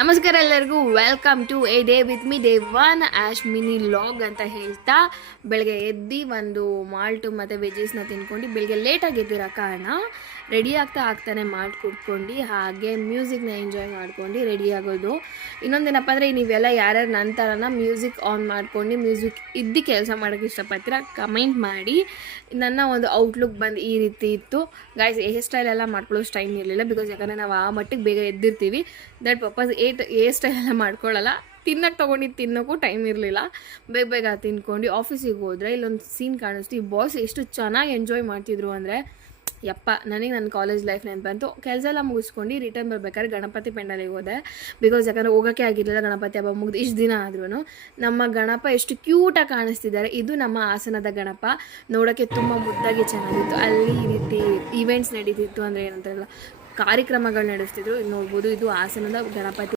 ನಮಸ್ಕಾರ ಎಲ್ಲರಿಗೂ, welcome to a day with me day one ಆಶ್ ಮಿನಿ ಲಾಗ್ ಅಂತ ಹೇಳ್ತಾ ಬೆಳಗ್ಗೆ ಎದ್ದು ಒಂದು ಮಾಲ್ಟು ಮತ್ತು ವೆಜೀಸ್ನ ತಿನ್ಕೊಂಡು ಬೆಳಗ್ಗೆ ಲೇಟಾಗಿ ಎದ್ದಿರೋ ಕಾರಣ ರೆಡಿ ಆಗ್ತಾನೆ ಮಾಲ್ಟ್ ಕುಡ್ಕೊಂಡು ಹಾಗೆ ಮ್ಯೂಸಿಕ್ನ ಎಂಜಾಯ್ ಮಾಡ್ಕೊಂಡು ರೆಡಿ ಆಗೋದು. ಇನ್ನೊಂದೇನಪ್ಪ ಅಂದರೆ ನೀವೆಲ್ಲ ಯಾರ್ಯಾರು ನನ್ನ ಥರನ ಮ್ಯೂಸಿಕ್ ಆನ್ ಮಾಡ್ಕೊಂಡು ಮ್ಯೂಸಿಕ್ ಇದ್ದು ಕೆಲಸ ಮಾಡೋಕ್ಕೆ ಇಷ್ಟಪಡ್ತೀರಾ ಕಮೆಂಟ್ ಮಾಡಿ. ನನ್ನ ಒಂದು ಔಟ್ಲುಕ್ ಬಂದು ಈ ರೀತಿ ಇತ್ತು ಗೈಸ್. ಹೇರ್ ಸ್ಟೈಲ್ ಎಲ್ಲ ಮಾಡ್ಕೊಳ್ಳೋ ಟೈಮ್ ಇರಲಿಲ್ಲ, ಬಿಕಾಸ್ ಯಾಕಂದರೆ ನಾವು ಆ ಮಟ್ಟಿಗೆ ಬೇಗ ಎದ್ದಿರ್ತೀವಿ. ದಟ್ ಪರ್ಪಸ್ ಹೇರ್ ಸ್ಟೈಲ್ ಎಲ್ಲ ಮಾಡ್ಕೊಳ್ಳಲ್ಲ. ತಿನ್ನೋಕ್ಕೂ ಟೈಮ್ ಇರಲಿಲ್ಲ. ಬೇಗ ತಿನ್ಕೊಂಡು ಆಫೀಸಿಗೆ ಹೋದರೆ ಇಲ್ಲೊಂದು ಸೀನ್ ಕಾಣಿಸ್ತು. ಈ ಬಾಯ್ಸ್ ಎಷ್ಟು ಚೆನ್ನಾಗಿ ಎಂಜಾಯ್ ಮಾಡ್ತಿದ್ರು ಅಂದರೆ ಯಪ್ಪ, ನನಗೆ ನನ್ನ ಕಾಲೇಜ್ ಲೈಫ್ ನೆನಪಂತು. ಕೆಲಸ ಎಲ್ಲ ಮುಗಿಸ್ಕೊಂಡು ರಿಟರ್ನ್ ಬರ್ಬೇಕಾದ್ರೆ ಗಣಪತಿ ಪೆಂಡಲಿಗೆ ಹೋದೆ. ಬಿಕಾಸ್ ಯಾಕಂದರೆ ಹೋಗೋಕ್ಕೆ ಆಗಿರಲಿಲ್ಲ, ಗಣಪತಿ ಹಬ್ಬ ಮುಗಿದು ಇಷ್ಟು ದಿನ ಆದ್ರೂ. ನಮ್ಮ ಗಣಪ ಎಷ್ಟು ಕ್ಯೂಟಾಗಿ ಕಾಣಿಸ್ತಿದ್ದಾರೆ. ಇದು ನಮ್ಮ ಹಾಸನದ ಗಣಪ. ನೋಡೋಕ್ಕೆ ತುಂಬ ಮುದ್ದಾಗಿ ಚೆನ್ನಾಗಿತ್ತು. ಅಲ್ಲಿ ಈ ರೀತಿ ಈವೆಂಟ್ಸ್ ನಡೀತಿತ್ತು, ಅಂದರೆ ಏನಂತಾರಲ್ಲ, ಕಾರ್ಯಕ್ರಮಗಳು ನಡೆಸ್ತಿದ್ರು. ನೋಡ್ಬೋದು, ಇದು ಹಾಸನದ ಗಣಪತಿ.